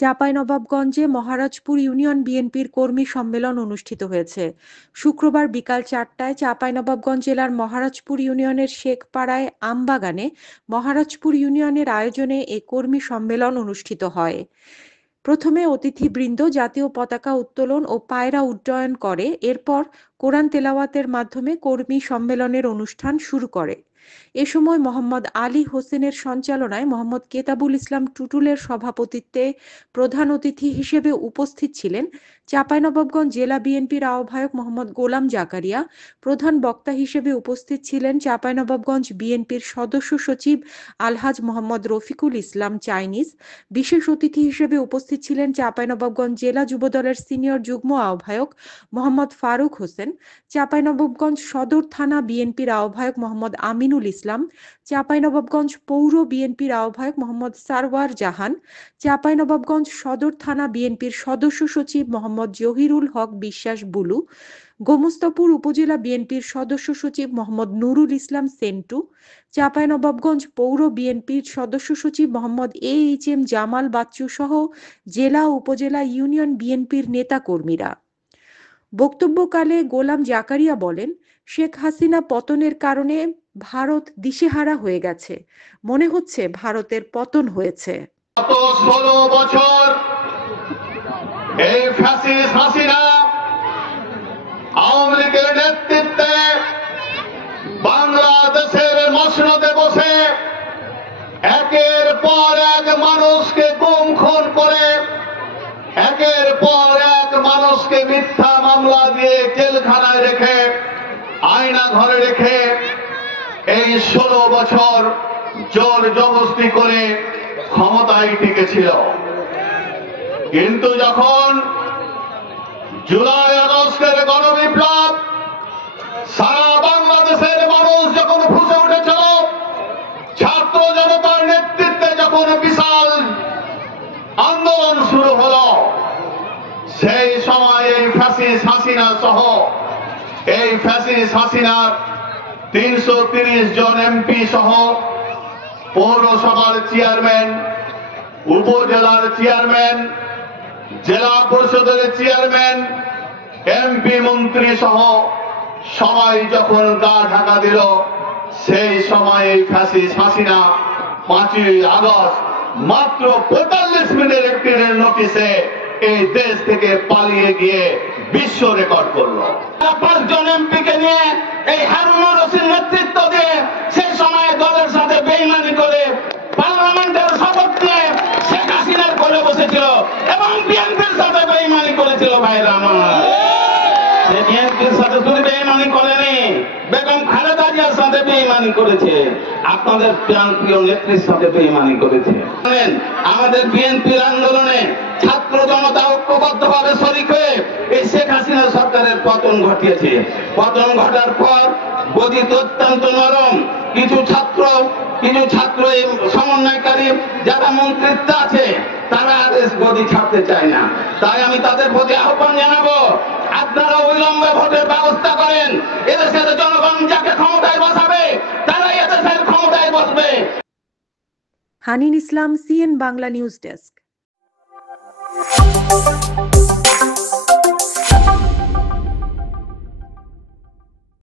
চাঁপাইনবাবগঞ্জে Maharajpur union বিএনপির কর্মী সম্মেলন অনুষ্ঠিত হয়েছে। শুক্রবার বিকাল ৪টায় চাঁপাইনবাবগঞ্জ জেলার মহারাজপুর ইউনিয়নের শেখপাড়ায় আমবাগানে মহারাজপুর ইউনিয়নের আয়োজনে এ কর্মী সম্মেলন অনুষ্ঠিত হয়। প্রথমে অতিথিবৃন্দ জাতীয় পতাকা উত্তোলন ও পায়রা উড্ডয়ন করে, এরপর কোরআন তেলাওয়াতের মাধ্যমে কর্মী সম্মেলনের অনুষ্ঠান শুরু করে। এ সময় মোহাম্মদ আলী হোসেনের সঞ্চালনায় মোহাম্মদ কেতাবুল ইসলাম টুটুলের সভাপতিত্বে প্রধান অতিথি হিসেবে উপস্থিত ছিলেন চাঁপাইনবাবগঞ্জ জেলা বিএনপির আহ্বায়ক মোহাম্মদ গোলাম জাকারিয়া। প্রধান বক্তা হিসেবে উপস্থিত ছিলেন চাঁপাইনবাবগঞ্জ বিএনপির সদস্য সচিব আলহাজ মোহাম্মদ রফিকুল ইসলাম চাইনিজ। বিশেষ অতিথি হিসেবে উপস্থিত ছিলেন চাঁপাইনবাবগঞ্জ জেলা যুবদলের সিনিয়র যুগ্ম আহ্বায়ক মোহাম্মদ ফারুক হোসেন, চাঁপাইনবাবগঞ্জ সদর থানা বিএনপির আহ্বায়ক মোহাম্মদ আমিনুল ইসলাম, চাঁপাইনবাবগঞ্জ পৌর বিএনপির আহ্বায়ক মোহাম্মদ সারওয়ার জাহান, চাঁপাইনবাবগঞ্জ সদর থানা বিএনপির সদস্য সচিব মোহাম্মদ জহিরুল হক বিশ্বাস বুলু, গোমস্তাপুর উপজেলা বিএনপির সদস্য সচিব মোহাম্মদ নুরুল ইসলাম সেন্টু, চাঁপাইনবাবগঞ্জ পৌর বিএনপির সদস্য সচিব মোহাম্মদ এইচ.এম. জামাল বাচ্চু সহ জেলা ও উপজেলা ইউনিয়ন বিএনপির নেতাকর্মীরা। বক্তব্যকালে গোলাম জাকারিয়া বলেন, শেখ হাসিনা পতনের কারণে ভারত দিশেহারা হয়ে গেছে, মনে হচ্ছে ভারতের পতন হয়েছে। গত 16 বছর এই ফ্যাসিস্ট হাসিনা আওয়ামী লীগের নেতৃত্বে বাংলাদেশের মসনদে বসে একের পর এক মানুষকে গুম খুন করে, একের পর এক মানুষকে মিথ্যা মামলা দিয়ে জেলখানায় রেখে, আয়না ঘরে রেখে এই 16 বছর জোর জবরদস্তি করে ক্ষমতায় টিকেছিল। কিন্তু যখন জুলাই আগস্টের গণবিপ্লব সারা বাংলাদেশের মানুষ যখন ফুঁসে উঠেছিল, ছাত্র জনতার নেতৃত্বে যখন বিশাল আন্দোলন শুরু হলো, সেই সময় এই ফ্যাসিস্ট হাসিনা সহ এই ফ্যাসিস্ট হাসিনার 330 জন এমপি সহ পৌরসভার চেয়ারম্যান, উপজেলার চেয়ারম্যান, জেলা পরিষদের চেয়ারম্যান, এমপি মন্ত্রী সহ সবাই যখন গা ঢাকা দিল, সেই সময় এই ফ্যাসিস্ট হাসিনা 5ই আগস্ট মাত্র 45 মিনিটের একটি নোটিশে এই দেশ থেকে পালিয়ে গিয়ে বিশ্ব রেকর্ড করলো। 5 জন এমপিকে নিয়ে এই হারুনুর রশিদ নেতৃত্ব দিয়ে সেই সময় দলের সাথে বেইমানি করে পার্লামেন্টের শপথ নিয়ে শেখ হাসিনার কোলে বসেছিল এবং বিএনপির সাথে বেইমানি করেছিল। ভাইরা আমার, বিএনপির সাথে শুধু বেইমানি করেনি, বেগম খালেদা জিয়ার সাথে বেইমানি করেছে, আপনাদের প্রিয় নেত্রীর সাথে বেইমানি করেছে। আমাদের বিএনপির আন্দোলনে ছাত্র জনতা ঐক্যবদ্ধভাবে শরিক হয়ে এই শেখ হাসিনা সরকারের পতন ঘটিয়েছে। পতন ঘটার পর গদি অত্যন্ত নরম, কিছু ছাত্র এই সমন্বয়কারী যারা মন্ত্রিত্ব আছে তারা গদি ছাড়তে চায় না। তাই আমি তাদের প্রতি আহ্বান জানাবো, আপনারা অবিলম্বে ভোটের ব্যবস্থা করেন। এদেশের জনগণ যাকে ক্ষমতায় বসাবে তারাই এদেশের ক্ষমতায় বসবে। হানিন ইসলাম, সিএন বাংলা নিউজ ডেস্ক।